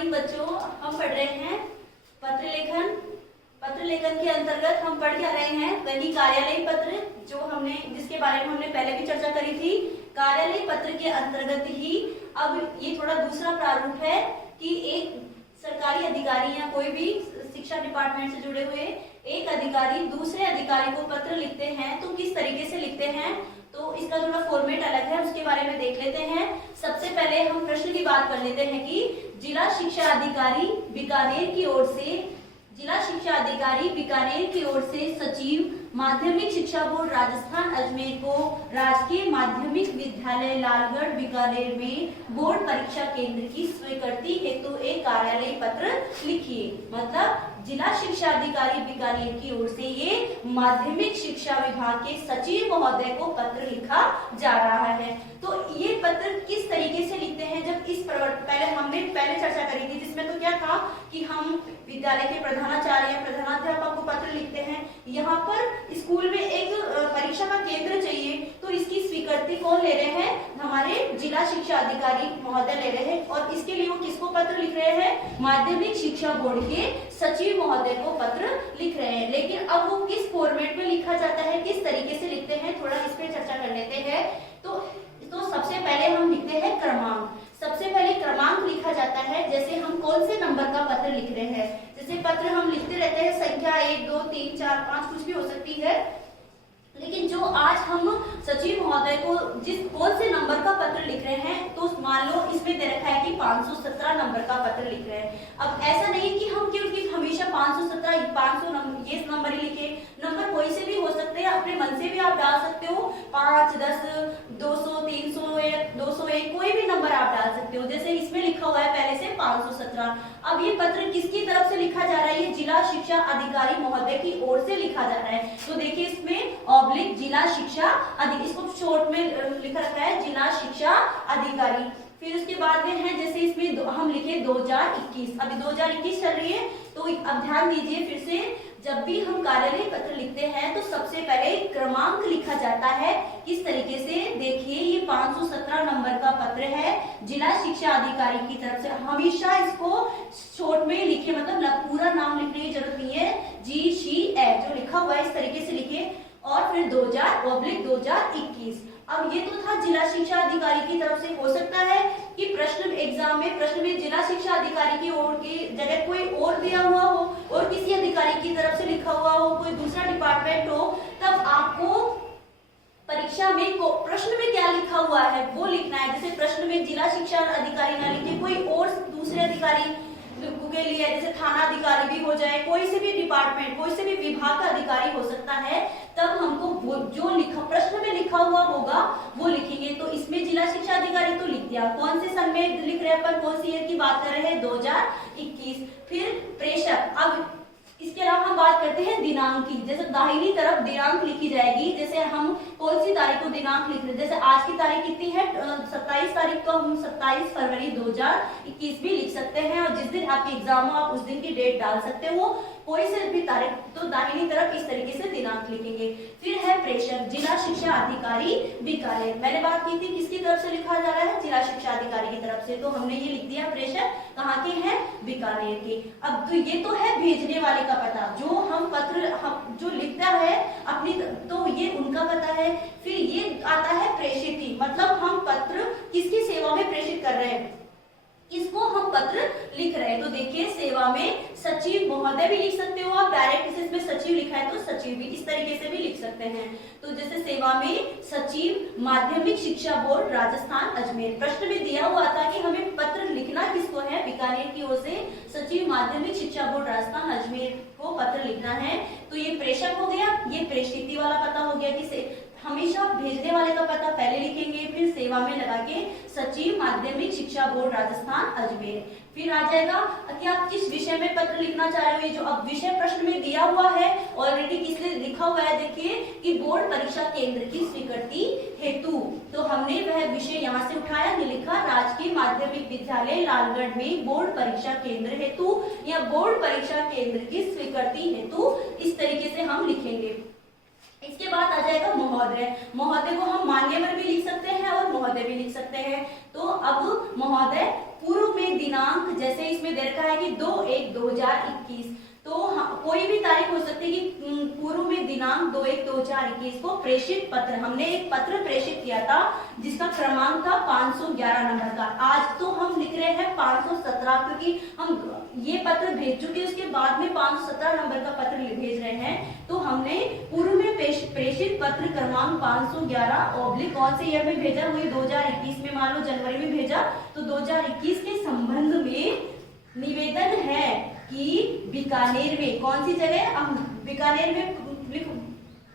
Morning बच्चों। हम पढ़ रहे हैं पत्र लेखन। पत्र लेखन के अंतर्गत हम पढ़ क्या रहे हैं, वही कार्यालयी पत्र जिसके बारे में हमने पहले भी चर्चा करी थी। कार्यालयी पत्र के अंतर्गत ही अब ये थोड़ा दूसरा प्रारूप है कि एक सरकारी अधिकारी या कोई भी शिक्षा डिपार्टमेंट से जुड़े हुए एक अधिकारी दूसरे अधिकारी को पत्र लिखते हैं तो किस तरीके से लिखते हैं, तो इसका थोड़ा फॉर्मेट अलग है, उसके बारे में देख लेते हैं। सबसे पहले हम प्रश्न की बात कर लेते हैं कि जिला शिक्षा अधिकारी बीकानेर की ओर से सचिव माध्यमिक शिक्षा बोर्ड राजस्थान अजमेर को राजकीय माध्यमिक विद्यालय लालगढ़ बीकानेर में बोर्ड परीक्षा केंद्र की स्वीकृति हेतु एक कार्यालयी पत्र लिखिए। मतलब जिला शिक्षा अधिकारी बीकानेर की ओर से ये माध्यमिक शिक्षा विभाग के सचिव महोदय को पत्र लिखा जा रहा है। तो ये पत्र किस तरीके से लिखते हैं, जब इस हमने पहले चर्चा करी थी जिसमें तो क्या था कि हम विद्यालय के प्रधानाचार्य या प्रधानाध्यापक को पत्र लिखते हैं। यहाँ पर स्कूल में एक परीक्षा का केंद्र चाहिए तो इसकी स्वीकृति कौन ले रहे हैं, हमारे जिला शिक्षा अधिकारी महोदय ले रहे हैं। और इसके लिए वो किसको पत्र लिख रहे हैं, माध्यमिक शिक्षा बोर्ड के सचिव महोदय को पत्र लिख रहे हैं। लेकिन अब वो किस फॉर्मेट में लिखा जाता है, किस तरीके से लिखते हैं, थोड़ा इस पे चर्चा कर लेते हैं। तो सबसे पहले हम लिखते हैं क्रमांक। सबसे पहले क्रमांक लिखा जाता है, जैसे हम कौन से नंबर का पत्र लिख रहे हैं। जैसे पत्र हम लिखते रहते हैं संख्या 1 2 3 4 5 कुछ भी हो सकती है, लेकिन जो आज हम सचिव महोदय को कौन से नंबर का पत्र लिख रहे हैं, तो मान लो इसमें दे रखा है कि 517 नंबर का पत्र लिख रहे हैं। अब ऐसा नहीं कि हम क्योंकि हमेशा 517 500 ये नंबर ही लिखे, नंबर कोई से भी हो सकते हैं, अपने मन से भी आप डाल सकते हो, 5 10 200 301 201 कोई भी नंबर आप डाल सकते हो। जैसे इसमें लिखा हुआ है पहले से 517। अब ये पत्र किसकी तरफ से लिखा जा रहा है, ये जिला शिक्षा अधिकारी महोदय की ओर से लिखा जा रहा है। तो देखिए इसमें ऑब्लिक जिला शिक्षा अधिकारी, इसको शॉर्ट में लिखा रखा है जिला शिक्षा अधिकारी। फिर उसके बाद में है जैसे इसमें हम लिखे 2021, अभी 2021 चल रही है। तो अब ध्यान दीजिए फिर से, जब भी हम कार्यालयी पत्र लिखते हैं तो सबसे पहले क्रमांक लिखा जाता है। किस तरीके से, देखिए ये 517 नंबर का पत्र है जिला शिक्षा अधिकारी की तरफ से। हमेशा इसको शॉर्ट में लिखे, मतलब पूरा नाम लिखने की जरूरत नहीं है, GCF जो लिखा हुआ है इस तरीके से लिखे। और फिर 2021। अब ये तो था जिला शिक्षा अधिकारी की तरफ से। हो सकता है कि एग्जाम में प्रश्न में जिला शिक्षा अधिकारी की ओर की जगह कोई और दिया हुआ हो और किसी अधिकारी की तरफ से लिखा हुआ हो, कोई दूसरा डिपार्टमेंट हो, तब आपको परीक्षा में प्रश्न में क्या लिखा हुआ है वो लिखना है। जैसे प्रश्न में जिला शिक्षा अधिकारी ना लिखे, कोई और दूसरे अधिकारी के लिए, जैसे थाना अधिकारी भी हो जाए, कोई से भी डिपार्टमेंट, कोई से भी विभाग का अधिकारी हो सकता है, तब हमको जो प्रश्न में लिखा हुआ होगा वो लिखेंगे। तो इसमें जिला शिक्षा अधिकारी तो लिख दिया, कौन से सन में लिख रहे हैं पर कौन सी ईयर की बात कर रहे हैं, 2021। फिर प्रेषक, अब इसके अलावा हम बात करते हैं दिनांक की। जैसे दाहिनी तरफ दिनांक लिखी जाएगी, जैसे हम कौन सी तारीख को दिनांक लिख रहे हैं, जैसे आज की तारीख कितनी है 27 तारीख को, हम 27 फरवरी 2021 भी लिख सकते हैं। और जिस दिन आपकी एग्जाम हो आप उस दिन की डेट डाल सकते हो, कोई से भी तारीख, तो दाहिनी तरफ इस तरीके से दिनांक लिखेंगे। फिर है प्रेषक, जिला शिक्षा अधिकारी बीकानेर। मैंने बात की थी किसकी तरफ से लिखा जा रहा है, जिला शिक्षा अधिकारी की तरफ से, तो हमने ये लिख दिया प्रेषक कहाँ के हैं, बीकानेर के। अब तो ये तो है भेजने वाले का पता, जो हम पत्र जो लिखता है अपनी, तो ये उनका पता है। फिर ये आता है प्रेषित, मतलब हम पत्र किसकी सेवा में प्रेषित कर रहे हैं, इसको हम पत्र लिख रहे हैं। तो देखिए सेवा में सचिव महोदय भी लिख सकते हो आप, डायरेक्ट इसमें सचिव लिखा है तो सचिव भी इस तरीके से भी लिख सकते हैं। तो जैसे सेवा में सचिव माध्यमिक शिक्षा बोर्ड राजस्थान अजमेर। प्रश्न में दिया हुआ था कि हमें पत्र लिखना किसको है, बीकानेर की ओर से सचिव माध्यमिक शिक्षा बोर्ड राजस्थान अजमेर को पत्र लिखना है। तो ये प्रेषक हो गया, ये प्रेषित वाला पता हो गया कि हमेशा भेजने वाले का पता पहले लिखेंगे, फिर सेवा में लगा के सचिव माध्यमिक शिक्षा बोर्ड राजस्थान अजमेर। फिर आ जाएगा कि आप किस विषय में पत्र लिखना चाह रहे हो, जो अब विषय प्रश्न में दिया हुआ है ऑलरेडी, किसने लिखा हुआ है, देखिए कि बोर्ड परीक्षा केंद्र की स्वीकृति हेतु। तो हमने वह विषय यहाँ से उठाया, लिखा राजकीय माध्यमिक विद्यालय लालगढ़ में बोर्ड परीक्षा केंद्र हेतु या बोर्ड परीक्षा केंद्र की स्वीकृति हेतु, इस तरीके से हम लिखेंगे। इसके बाद आ जाएगा महोदय। महोदय को हम मान्यवर भी लिख सकते हैं और महोदय भी लिख सकते हैं। तो अब महोदय पूर्व में दिनांक, जैसे इसमें दे रखा है कि 2/1/2021, तो कोई भी तारीख हो सकती है कि पूर्व में दिनांक 2/1/2021 को प्रेषित पत्र, हमने एक पत्र प्रेषित किया था जिसका क्रमांक था 511 नंबर का। आज तो हम लिख रहे हैं 517, क्योंकि हम ये पत्र भेज चुके, उसके बाद में 517 नंबर का पत्र भेज रहे हैं। तो हमने पूर्व में प्रेषित पत्र क्रमांक 511 कौन से ईयर में भेजा, वही 2021 में, मान लो जनवरी में भेजा, तो 2021 के संबंध में निवेदन है कि बीकानेर में, कौन सी जगह, हम बीकानेर में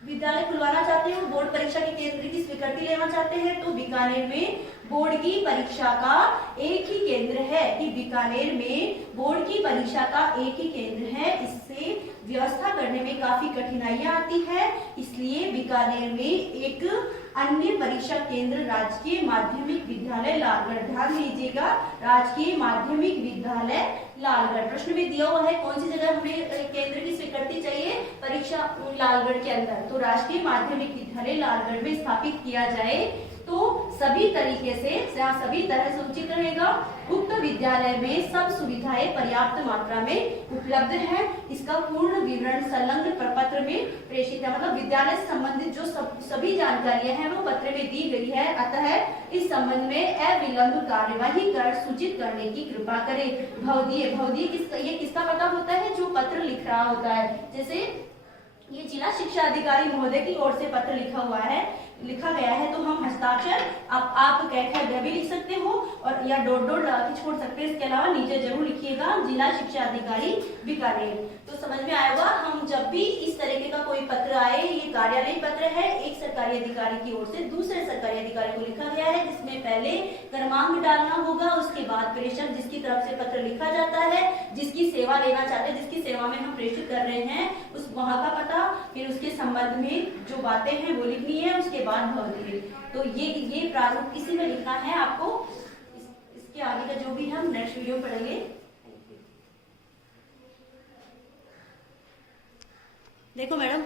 विद्यालय खुलवाना चाहते हैं, बोर्ड परीक्षा के केंद्र की स्वीकृति लेना चाहते हैं, तो बीकानेर में बोर्ड की परीक्षा का एक ही केंद्र है, कि बीकानेर में बोर्ड की परीक्षा का एक ही केंद्र है। इससे व्यवस्था करने में काफी कठिनाइयां आती है, इसलिए बीकानेर में एक अन्य परीक्षा केंद्र राजकीय माध्यमिक विद्यालय लालगढ़, ध्यान दीजिएगा, राजकीय माध्यमिक विद्यालय लालगढ़। प्रश्न में दिया हुआ है कौन सी जगह हमें केंद्र की स्वीकृति चाहिए, परीक्षा लालगढ़ के अंदर, तो राजकीय माध्यमिक विद्यालय लालगढ़ में स्थापित किया जाए तो सभी तरीके से, सभी तरह से उचित रहेगा। उक्त विद्यालय में सब सुविधाएं पर्याप्त मात्रा में उपलब्ध है। इसका पूर्ण विवरण संलग्न प्रपत्र में प्रेषित है, मतलब विद्यालय से संबंधित जो सभी जानकारियां हैं वो पत्र में दी गई है। अतः इस संबंध में अविलंब कार्यवाही कर सूचित करने की कृपा करें। भवदीय ये किसका पता होता है, जो पत्र लिख रहा होता है। जैसे ये जिला शिक्षा अधिकारी महोदय की ओर से पत्र लिखा गया है, तो हम हस्ताक्षर आप कह भी लिख सकते हो और या डॉट लगा के छोड़ सकते हैं। इसके अलावा नीचे जरूर लिखिएगा जिला शिक्षा अधिकारी बीकानेर। तो समझ में आएगा, हम जब भी इस तरीके का कोई पत्र आए, ये कार्यालय पत्र है, एक सरकारी अधिकारी की ओर से दूसरे सरकारी अधिकारी को लिखा गया है, जिसमें पहले क्रमांक डालना होगा, उसके बाद प्रेषक जिसकी तरफ से पत्र लिखा जाता है, जिसकी सेवा लेना चाहते हैं, जिसकी सेवा में हम प्रेषित कर रहे हैं, उस वहां का पता, फिर उसके संबंध में जो बातें हैं वो लिखनी है, उसके बाद भवदीय। तो ये प्रारूप किसी में लिखना है आपको। इसके आगे का जो भी हम नेक्स्ट वीडियो पढ़ेंगे। देखो मैडम,